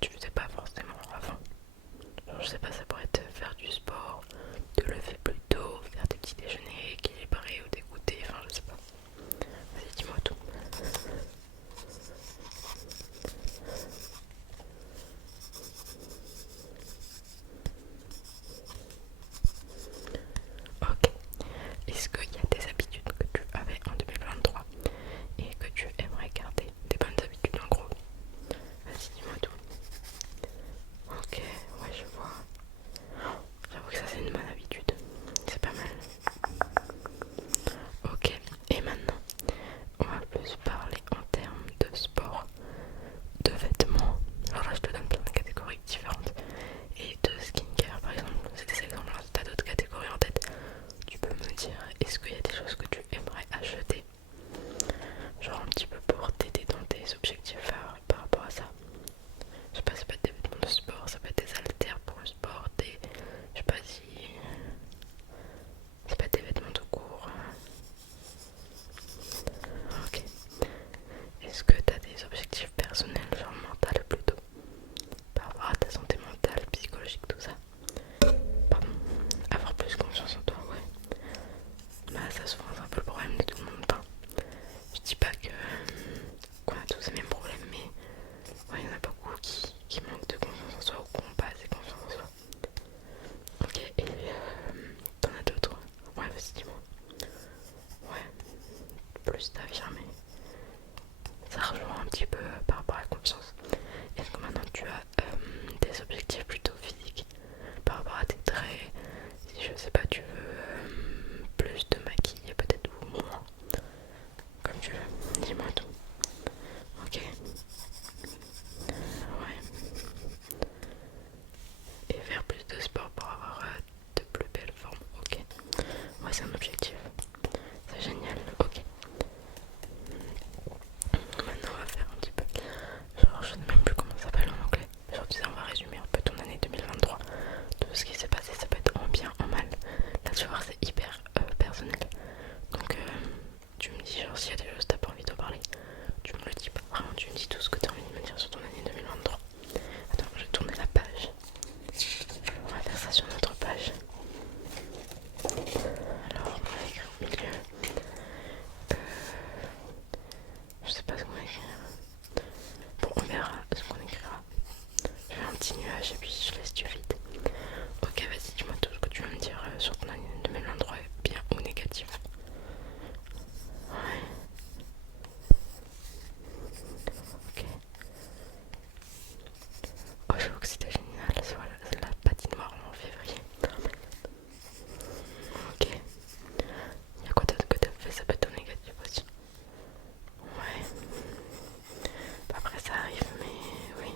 tu faisais pas forcément avant. Genre, je sais pas, ça pourrait être faire du sport, te lever plus tôt, faire des petits déjeuners équilibrés ou des goûters, enfin je sais pas. Vas-y, dis-moi tout. Ok. Est-ce qu'il y a des habitudes que tu avais en 2023 et que tu aimerais garder? Des bonnes habitudes en gros. Vas-y, dis-moi tout. Ok, ouais, je vois. J'avoue que ça c'est une bonne habitude. C'est pas mal. Ok, et maintenant, on va plus parler en termes de sport, de vêtements. Alors là, je te donne plein de catégories différentes. Et de skincare, par exemple. C'est des exemples. Si t'as d'autres catégories en tête, tu peux me dire est-ce qu'il y a des choses que tu aimerais acheter? Genre un petit peu pour t'aider dans tes objectifs par rapport à ça. Je sais pas, ça peut être des vêtements de sport, ça peut être des haltères pour le sport, des. Je sais pas si. Ça peut être des vêtements de cours. Ok. Est-ce que tu as des objectifs personnels, genre mental plutôt, par rapport à ta santé mentale, psychologique, tout ça? Pardon. Avoir plus confiance en toi, ouais. Bah ça souvent c'est un peu le problème de tout le monde. Enfin, je dis pas que qu'on a tous les mêmes problèmes, mais ouais, il y en a beaucoup qui manquent de confiance en soi ou qui n'ont pas assez confiance en soi. Ok, et t'en as d'autres? Ouais, vas-y, dis-moi. Ouais, plus t'affirmer. Ça rejoint un petit peu par rapport à la confiance. Est-ce que maintenant tu as des objectifs plutôt physiques par rapport à tes traits? Si je sais pas, tu veux plus te maquiller peut-être ou moins, comme tu veux, dis-moi tout. Ok, ouais. Et faire plus de sport pour avoir de plus belles formes. Ok, ouais, c'est un objectif. C'est génial, ok. Maintenant on va faire un petit peu. Genre, je sais même plus comment ça s'appelle en anglais. Genre, tu sais, on va résumer un peu ton année 2023. Tout ce qui s'est passé, ça peut être en bien, en mal. Là, tu vas voir, c'est hyper personnel. Donc, tu me dis, genre, s'il y a des choses que t'as pas envie de parler, tu me le dis pas. Vraiment, tu me dis tout ce que t'as envie de me dire sur ton année 2023. Attends, je vais tourner la page. On va faire ça sur notre page. Alors, on va écrire au milieu. Euh, je sais pas ce qu'on va écrire. Bon, on verra ce qu'on écrira. Je fais un petit nuage et puis je laisse du vide. Ok, vas-y, dis-moi tout ce que tu veux me dire sur ton année 2023, bien ou négatif. Ouais, ok. Oh, j'avoue que c'était génial, c'est la patinoire en février. Ok. Il y a quoi d'autre que t'as fait? Ça peut être négatif aussi. Ouais. Après, ça arrive, mais oui.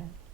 même.